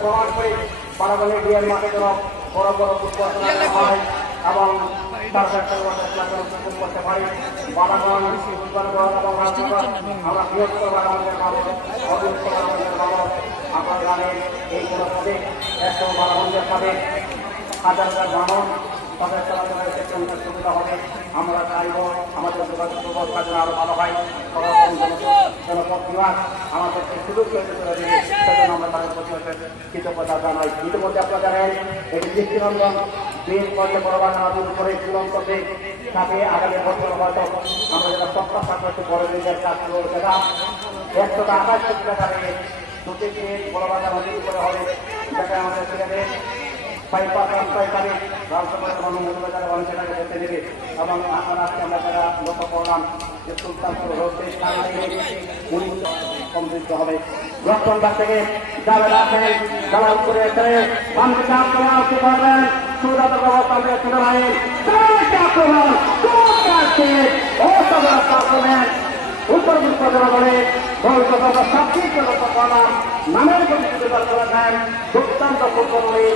প্রমাণ করে বারাবাড়ি ডিএম মাঠে যেন বড় বড় ফুটবল হয় এবং তার করতে পারি বালাগঞ্জ আমরা বৃহত্তর বালাগঞ্জের মানুষ অবৃহত্তর বালাগঞ্জের মানুষ আপনার জানেন এই কোনো পদে একদম বালাগঞ্জের পদে হাজার হাজার মানুষ তাদের চলাচলের ক্ষেত্রে সুবিধা হবে। আমরা চাইব আমাদের যোগাযোগ ব্যবস্থা যেন আরো ভালো হয়, জনপদ বিভাগ আমাদেরকে সুযোগ করে দেবে, সেজন্য আমরা তাদের প্রতি কৃতজ্ঞতা জানাই। ইতিমধ্যে আপনারা জানেন এই দৃষ্টিনন্দন দিন মধ্যে বড়বাগান নদীর উপরে ঝুলন্ততে তাকে আগামী বছর হয়তো আমরা যেটা প্রত্যাশা করতে বড় দিনের কাজ করবো সেটা 128 কোটি টাকা নিয়ে দুটি দিন বড়বাগান নদীর উপরে হবে, যেটা আমাদের সেখানে বাইপাস রাস্তায় পারে রাজসভার মনোমূল্যবাজার অঞ্চলে যেতে দেবে এবং আপনারা আজকে আমরা যারা লক্ষ্য করলাম যে সুলতানপুর রোডে সমৃদ্ধ হবে। রক্ষণবাগ থেকে যারা আছেন দালাল করে করবেন সুবিধাত ব্যবস্থা তুলে রাখেন উত্তর পূর্ব জনগণে ভবিষ্যৎ সাক্ষী নামের প্রতি করে দেন দুর্দান্ত ফুটবল